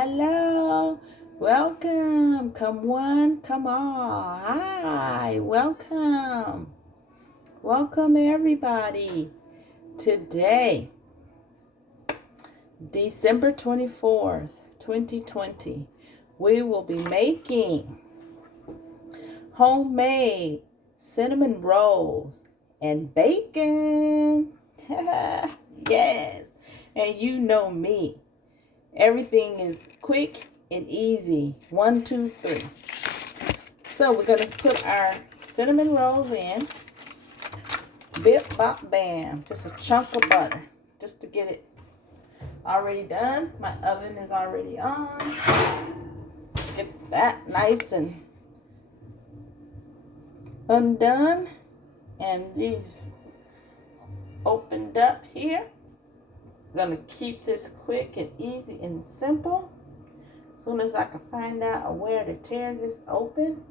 Hello. Welcome. Come one, come all. Hi. Welcome. Welcome, everybody. Today, December 24th, 2020, we will be making homemade cinnamon rolls and bacon. Yes. And you know me. Everything is quick and easy. 1, 2, 3. So we're going to put our cinnamon rolls in. Bip, bop, bam. Just a chunk of butter. Just to get it already done. My oven is already on. Get that nice and undone. And these opened up here. Gonna keep this quick and easy and simple. As soon as I can find out where to tear this open.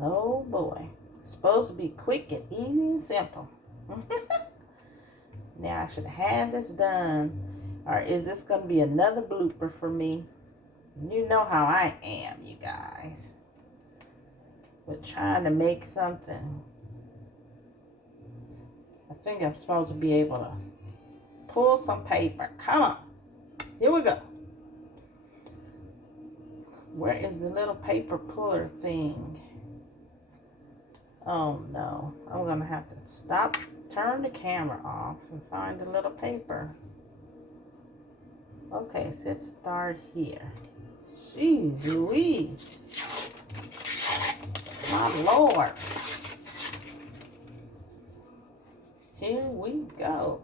Oh boy. It's supposed to be quick and easy and simple. Now I should have this done. Or is this gonna be another blooper for me? You know how I am, you guys. With trying to make something. I think I'm supposed to be able to pull some paper. Come on. Here we go. Where is the little paper puller thing? Oh no. I'm going to have to stop, turn the camera off, and find the little paper. Okay, so let's start here. Jeez Louise. My Lord. Here we go.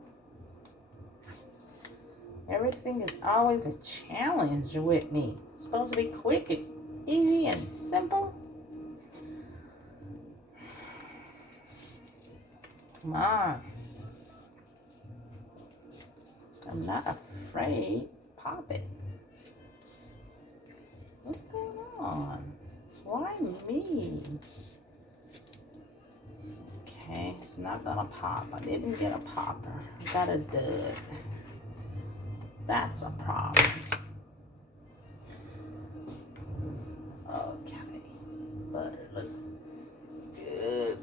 Everything is always a challenge with me. It's supposed to be quick and easy and simple. Come on. I'm not afraid. Pop it. What's going on? Why me? Okay, it's not gonna pop. I didn't get a popper. I got a dud. That's a problem. Okay. Butter looks good.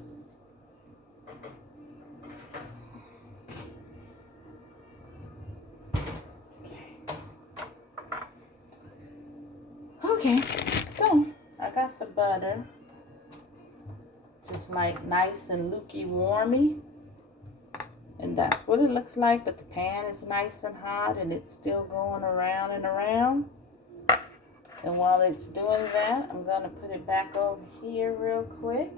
Okay, so I got the butter. Just like nice and lukewarmy. And that's what it looks like, but the pan is nice and hot and it's still going around and around. And while it's doing that, I'm going to put it back over here real quick.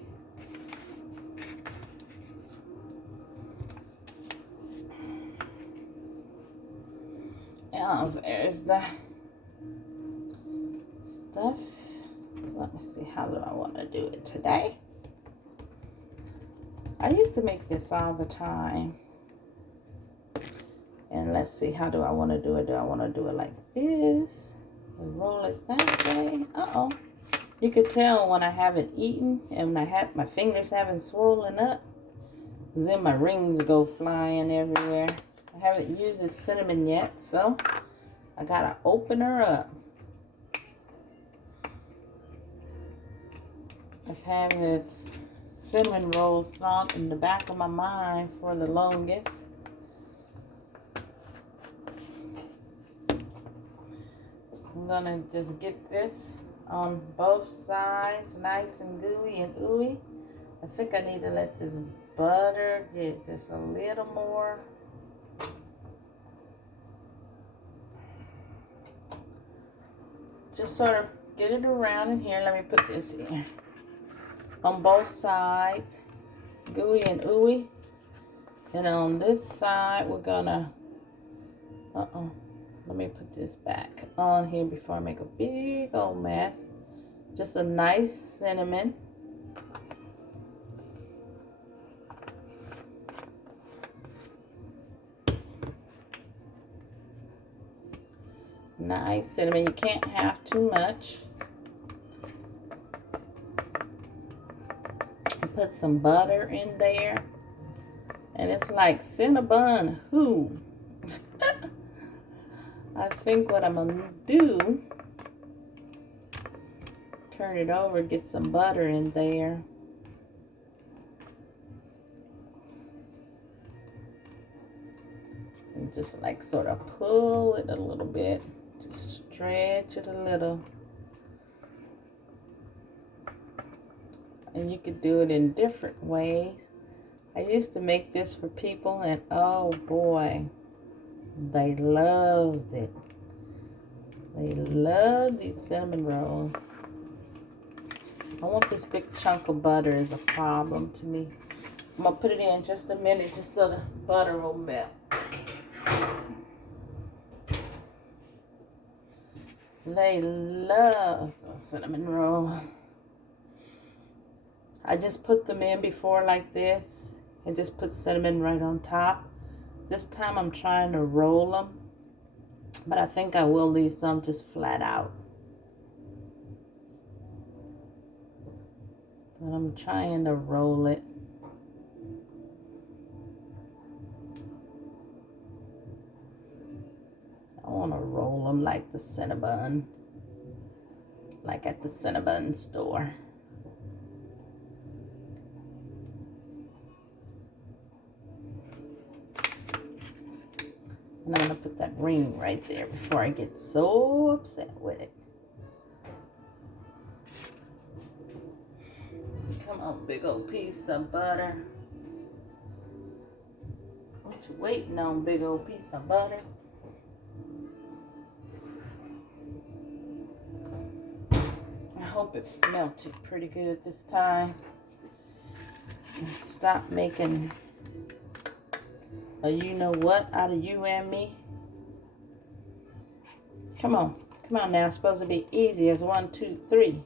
Now there's the stuff. Let me see, how do I want to do it today? I used to make this all the time. And let's see, how do I want to do it? Do I want to do it like this? And roll it that way? Uh-oh. You could tell when I haven't eaten and when my fingers haven't swollen up. Then my rings go flying everywhere. I haven't used this cinnamon yet, so I got to open her up. I've had this cinnamon roll thought in the back of my mind for the longest. I'm gonna just get this on both sides nice and gooey and ooey. I think I need to let this butter get just a little more. Just sort of get it around in here. Let me put this in. On both sides, gooey and ooey. And on this side, we're gonna, let me put this back on here before I make a big old mess. Just a nice cinnamon. Nice cinnamon. You can't have too much. Put some butter in there. And it's like Cinnabon who? I think what I'm gonna do, turn it over, get some butter in there. And just like sort of pull it a little bit. Just stretch it a little. And you could do it in different ways. I used to make this for people and oh boy, they loved it. They love these cinnamon rolls. I want this big chunk of butter is a problem to me. I'm gonna put it in just a minute just so the butter will melt. They love the cinnamon roll. I just put them in before like this and just put cinnamon right on top. This time I'm trying to roll them, but I think I will leave some just flat out. But I'm trying to roll it. I want to roll them like the Cinnabon, like at the Cinnabon store. And I'm going to put that ring right there before I get so upset with it. Come on, big old piece of butter. What you waiting on, big old piece of butter? I hope it melted pretty good this time. And stop making a you know what out of you and me. Come on. Come on now. It's supposed to be easy as 1, 2, 3.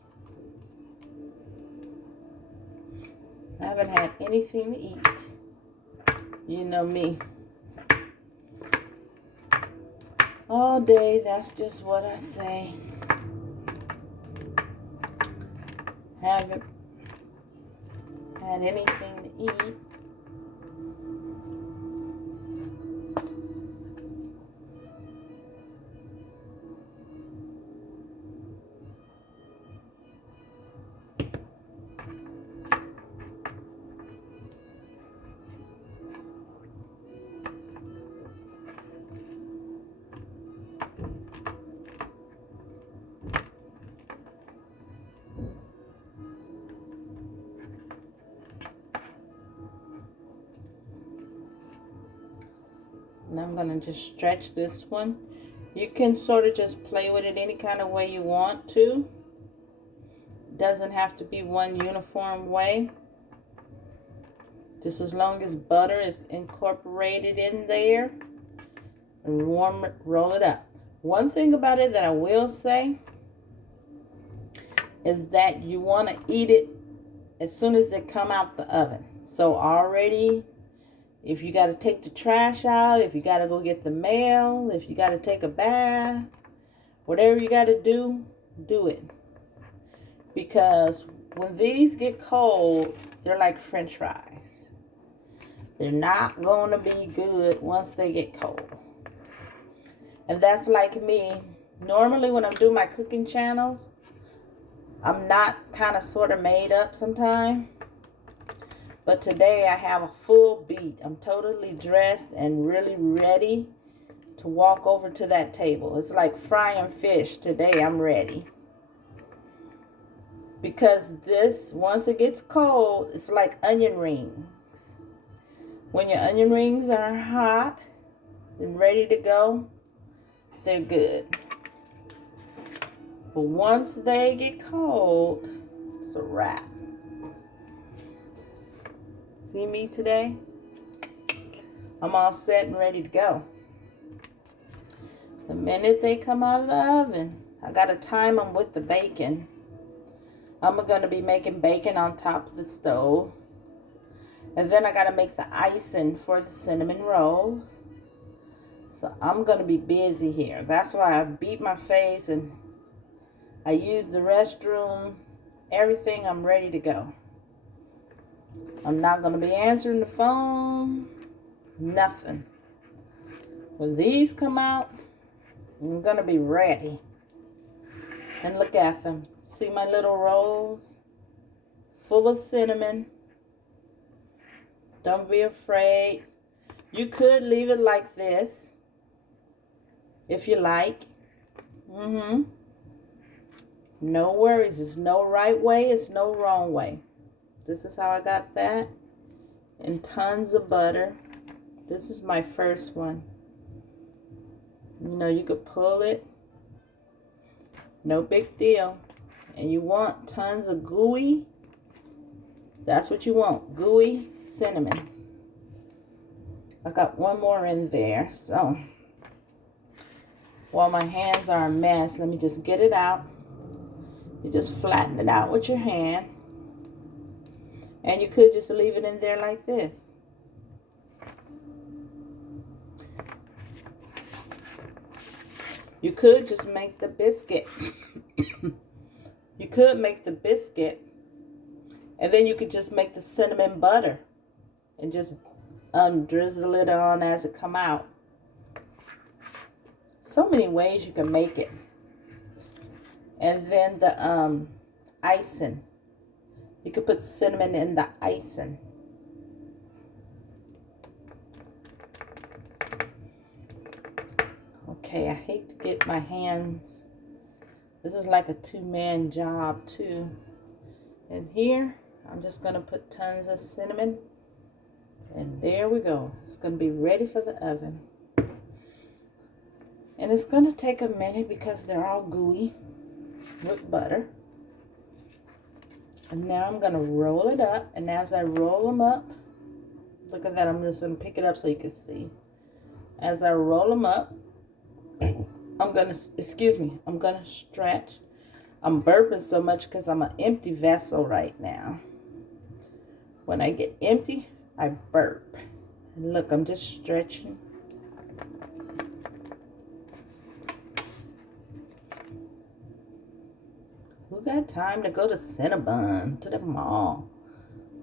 I haven't had anything to eat. You know me. All day, that's just what I say. Haven't had anything to eat. And I'm going to just stretch this one. You can sort of just play with it any kind of way you want to. Doesn't have to be one uniform way. Just as long as butter is incorporated in there. And roll it up. One thing about it that I will say is that you want to eat it as soon as they come out the oven. So already, if you got to take the trash out, if you got to go get the mail, if you got to take a bath, whatever you got to do, do it. Because when these get cold, they're like French fries. They're not going to be good once they get cold. And that's like me. Normally when I'm doing my cooking channels, I'm not kind of sort of made up sometimes. But today I have a full beat. I'm totally dressed and really ready to walk over to that table. It's like frying fish. Today I'm ready. Because this, once it gets cold, it's like onion rings. When your onion rings are hot and ready to go, they're good. But once they get cold, it's a wrap. See me today? I'm all set and ready to go. The minute they come out of the oven, I got to time them with the bacon. I'm going to be making bacon on top of the stove. And then I got to make the icing for the cinnamon rolls. So I'm going to be busy here. That's why I beat my face and I used the restroom. Everything, I'm ready to go. I'm not going to be answering the phone. Nothing. When these come out, I'm gonna be ready. And look at them. See my little rolls? Full of cinnamon. Don't be afraid. You could leave it like this if you like. No worries. There's no right way. It's no wrong way. This is how I got that. And tons of butter. This is my first one. You know, you could pull it. No big deal. And you want tons of gooey. That's what you want. Gooey cinnamon. I got one more in there. So, while my hands are a mess, let me just get it out. You just flatten it out with your hand. And you could just leave it in there like this. You could just make the biscuit. You could make the biscuit. And then you could just make the cinnamon butter. And just drizzle it on as it come out. So many ways you can make it. And then the icing. You could put cinnamon in the icing. Okay, I hate to get my hands. This is like a two-man job too. And here, I'm just going to put tons of cinnamon. And there we go. It's going to be ready for the oven. And it's going to take a minute because they're all gooey with butter. And now I'm going to roll it up. And as I roll them up, look at that. I'm just going to pick it up so you can see. As I roll them up, I'm going to stretch. I'm burping so much because I'm an empty vessel right now. When I get empty, I burp. And look, I'm just stretching. Who got time to go to Cinnabon, to the mall,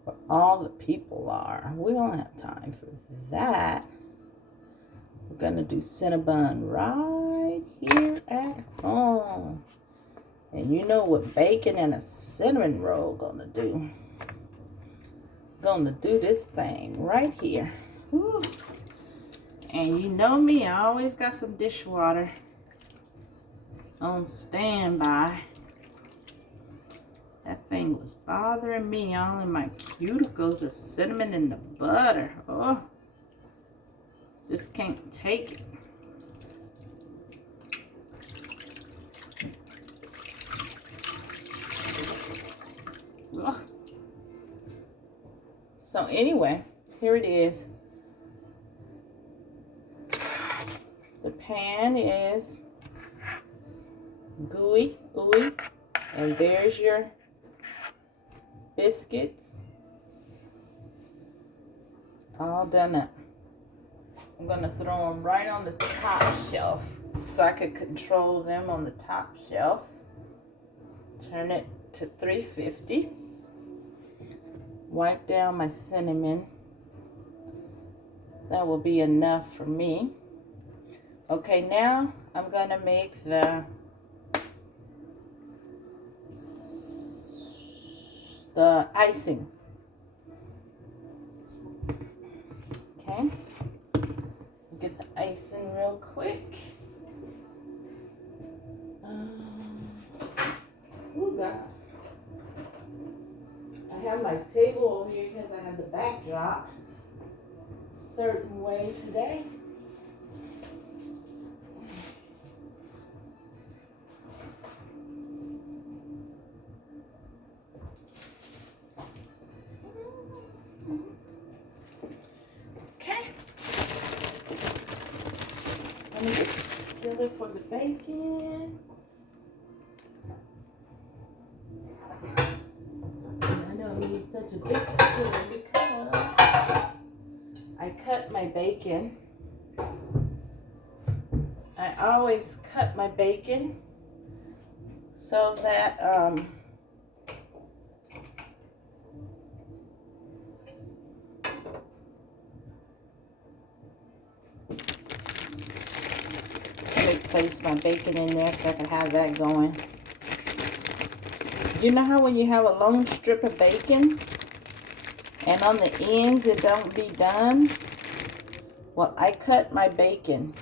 where all the people are? We don't have time for that. We're going to do Cinnabon right here at home. And you know what bacon and a cinnamon roll gonna do. Gonna do this thing right here. Woo. And you know me, I always got some dishwater on standby. That thing was bothering me all in my cuticles, the cinnamon and the butter. Oh, just can't take it. Ugh. So anyway, here it is. The pan is gooey, ooey, and there's your biscuits all done up. I'm gonna throw them right on the top shelf so I could control them on the top shelf. Turn it to 350. Wipe down my cinnamon. That will be enough for me. Okay, now I'm gonna make the icing. Okay, get the icing real quick. Oh God. I have my table over here because I have the backdrop a certain way today. Okay. Let me get the skillet for the bacon. Such a big skillet because I cut my bacon. I always cut my bacon so that place my bacon in there so I can have that going. You know how when you have a long strip of bacon and on the ends it don't be done? Well, I cut my bacon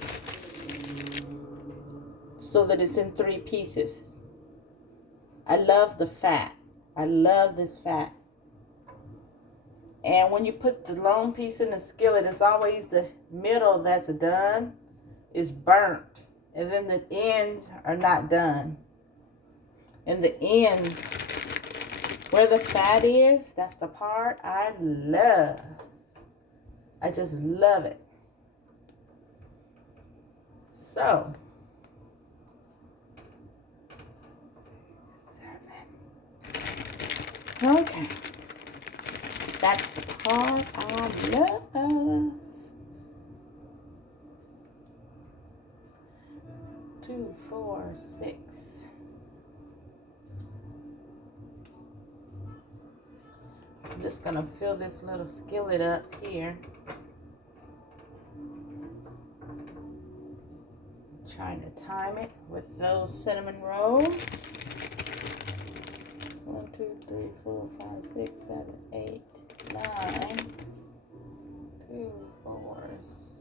so that it's in 3 pieces. I love the fat. I love this fat. And when you put the long piece in the skillet, it's always the middle that's done is burnt. And then the ends are not done. And the ends, where the fat is, that's the part I love. I just love it. So, 7. Okay. That's the part I love. 2, 4, 6. I'm just gonna fill this little skillet up here. Trying to time it with those cinnamon rolls. 1, 2, 3, 4, 5, 6, 7, 8, 9. 2, 4,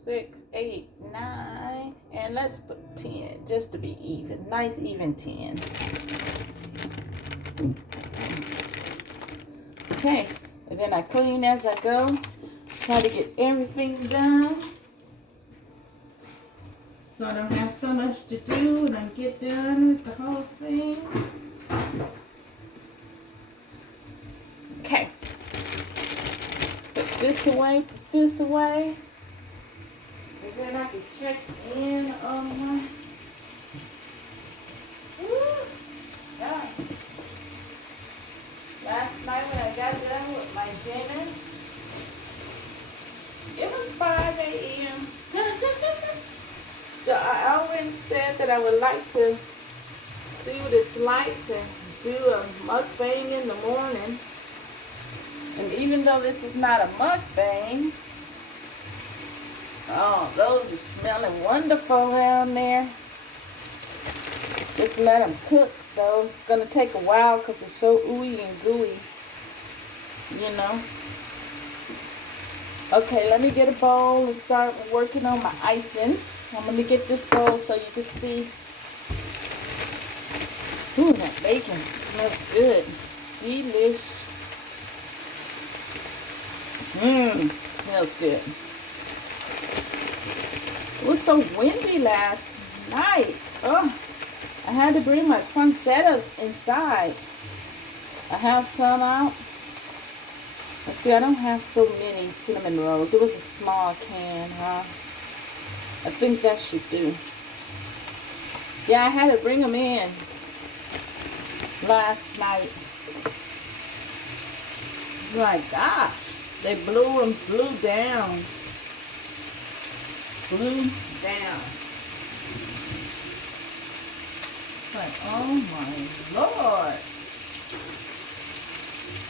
6, 8, 9. And let's put 10 just to be even. Nice even 10. Okay. And then I clean as I go. Try to get everything done, so I don't have so much to do and I get done with the whole thing. Okay. Put this away, put this away. And then I can check in on my... Yeah. Last night when I got done with my dinner, it was 5 a.m. So I always said that I would like to see what it's like to do a mukbang in the morning. And even though this is not a mukbang, oh, those are smelling wonderful around there. Just let them cook though. It's going to take a while because it's so ooey and gooey, you know. Okay, let me get a bowl and start working on my icing. I'm going to get this bowl so you can see. Ooh, that bacon smells good. Delish. Smells good. It was so windy last night. Oh, I had to bring my poinsettias inside. I have some out. Let's see, I don't have so many cinnamon rolls. It was a small can, huh? I think that should do. Yeah, I had to bring them in last night. My gosh, they blew down. Blew down. Like, oh my Lord.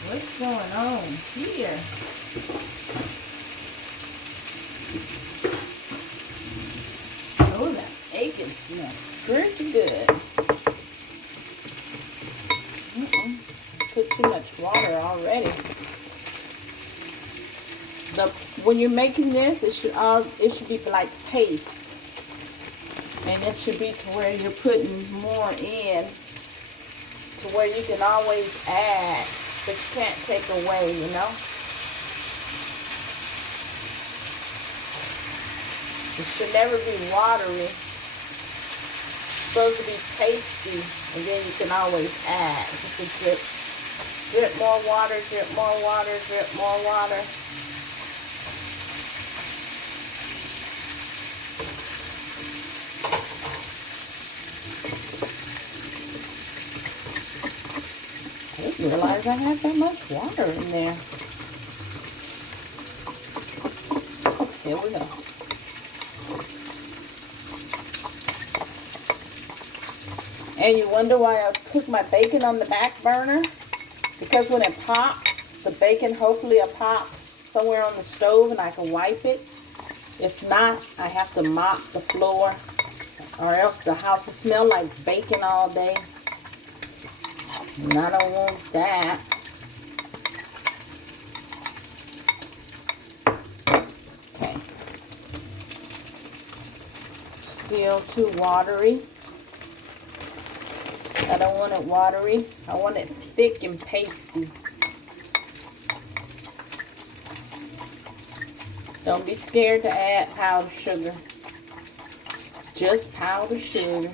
What's going on here? Oh, that bacon smells pretty good. Put too much water already. When you're making this, it should be like paste. And it should be to where you're putting more in, to where you can always add, but you can't take away, you know. It should never be watery. It's supposed to be pasty, and then you can always add. You can drip more water, drip more water, drip more water. I didn't realize I had that much water in there. Oh, here we go. And you wonder why I cook my bacon on the back burner? Because when it pops, the bacon hopefully will pop somewhere on the stove and I can wipe it. If not, I have to mop the floor or else the house will smell like bacon all day. And I don't want that. Okay. Still too watery. I don't want it watery. I want it thick and pasty. Don't be scared to add powdered sugar. Just powdered sugar.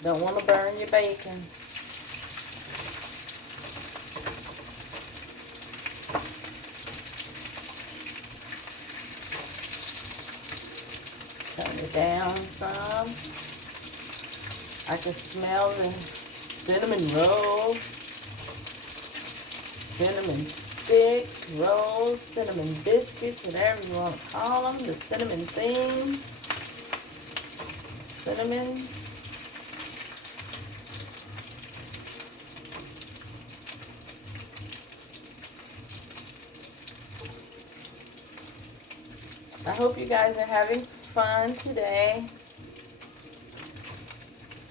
Don't want to burn your bacon. Turn it down some. I can smell the cinnamon rolls, cinnamon sticks, rolls, cinnamon biscuits, whatever you want to call them. The cinnamon things. Cinnamons. I hope you guys are having fun today.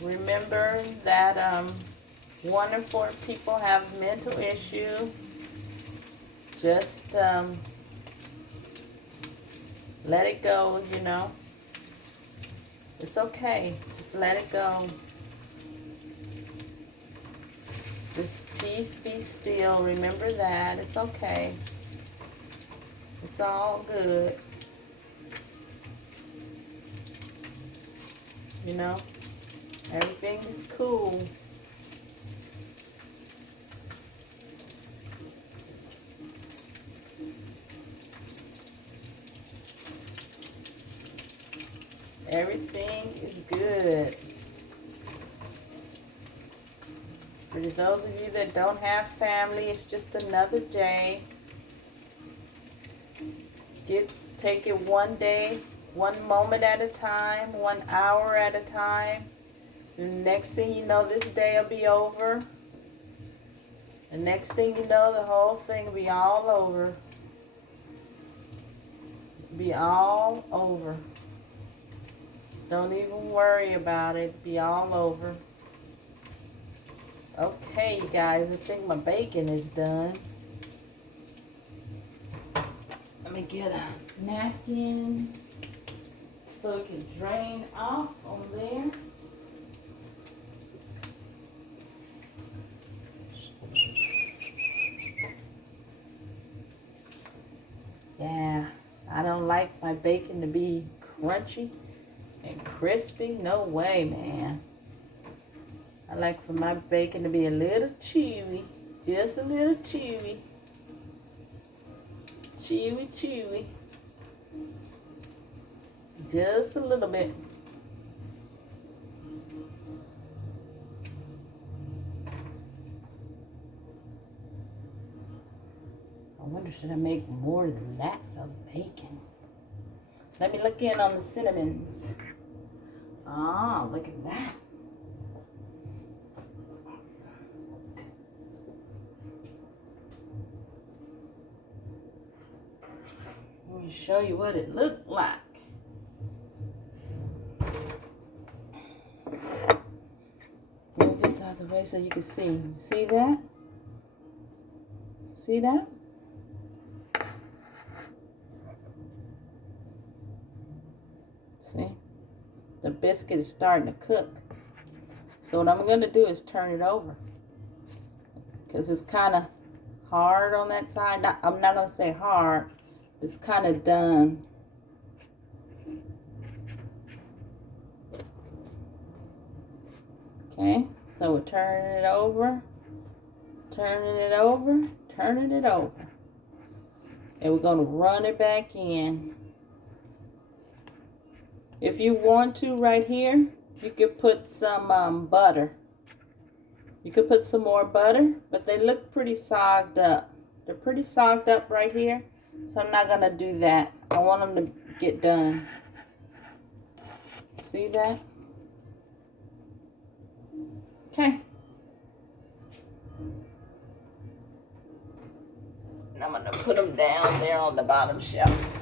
Remember that 1 in 4 people have mental issues. Just let it go, you know. It's okay. Just let it go. Just peace, be still. Remember that. It's okay. It's all good. You know, everything is cool. Everything is good. For those of you that don't have family, it's just another day. Take it one day, one moment at a time, 1 hour at a time. The next thing you know, this day will be over. The next thing you know, the whole thing will be all over. Be all over. Don't even worry about it. Be all over. Okay, you guys, I think my bacon is done. Let me get a napkin so it can drain off on there. Yeah, I don't like my bacon to be crunchy and crispy. No way, man. I like for my bacon to be a little chewy. Just a little chewy. Chewy, chewy. Just a little bit. I wonder, should I make more than that of bacon? Let me look in on the cinnamons. Oh, look at that. Let me show you what it looked like. Move this out of the way so you can see. See that? See that? See? The biscuit is starting to cook. So what I'm going to do is turn it over. Because it's kind of hard on that side. I'm not going to say hard. It's kind of done. Okay, so we're turning it over, turning it over, turning it over. And we're going to run it back in. If you want to right here, you could put some butter. You could put some more butter, but they look pretty sogged up. They're pretty sogged up right here, so I'm not going to do that. I want them to get done. See that? Okay. And I'm going to put them down there on the bottom shelf.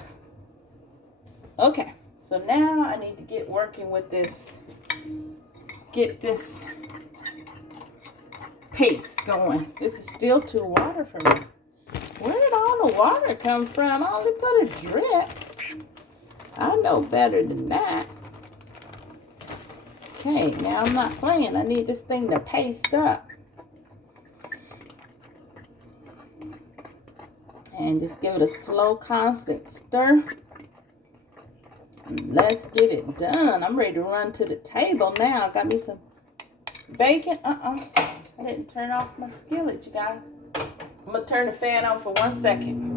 Okay, so now I need to get working with this, get this paste going. This is still too water for me. Where did all the water come from? I only put a drip. I know better than that. Okay, now I'm not playing. I need this thing to paste up. And just give it a slow, constant stir. And let's get it done. I'm ready to run to the table now. Got me some bacon. I didn't turn off my skillet, you guys. I'm going to turn the fan on for 1 second.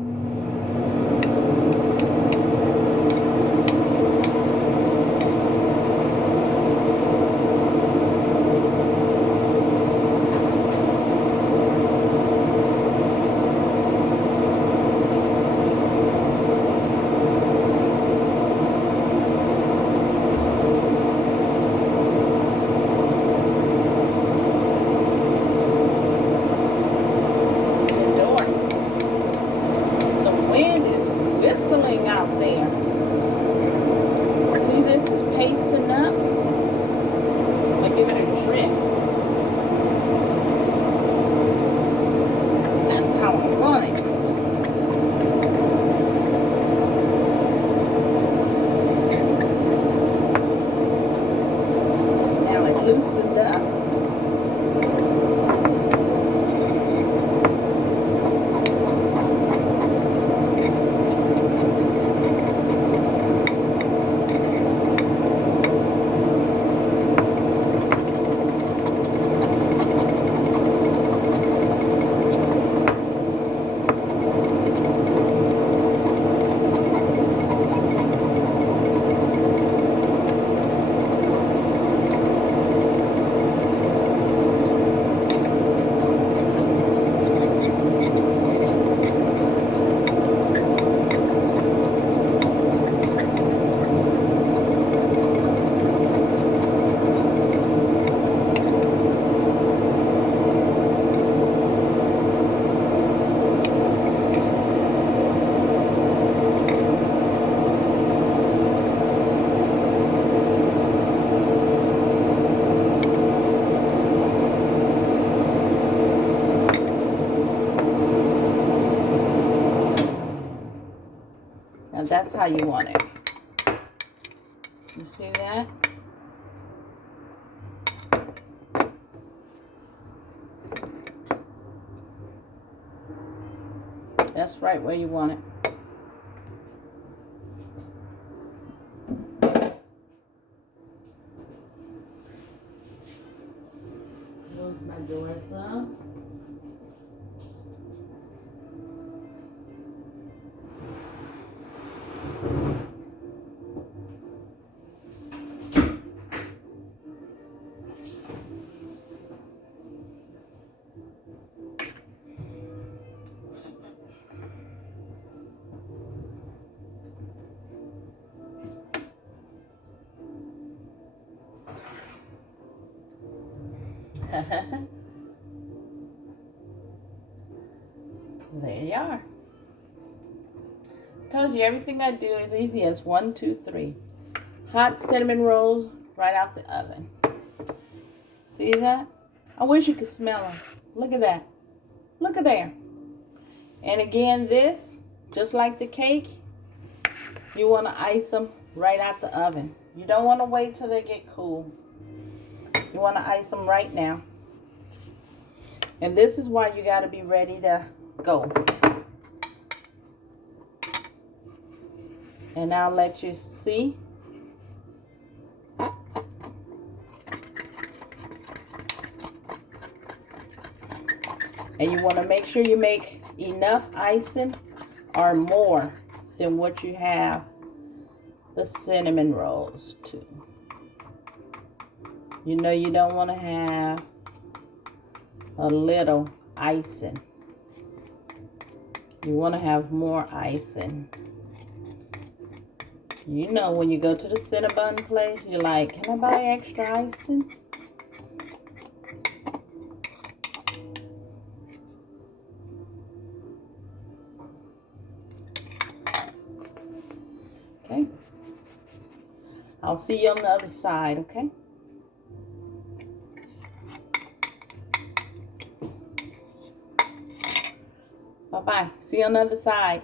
That's how you want it. You see that? That's right where you want it. Close my doors up. There you are. Told you everything I do is easy as 1, 2, 3. Hot cinnamon rolls right out the oven. See that? I wish you could smell them. Look at that. Look at there. And again, this, just like the cake, you want to ice them right out the oven. You don't want to wait till they get cool. You want to ice them right now. And this is why you got to be ready to go. And I'll let you see. And you want to make sure you make enough icing or more than what you have the cinnamon rolls to. You know you don't want to have a little icing. You want to have more icing. You know when you go to the Cinnabon place, you're like, can I buy extra icing? Okay, I'll see you on the other side, okay? Bye-bye. See you on the other side.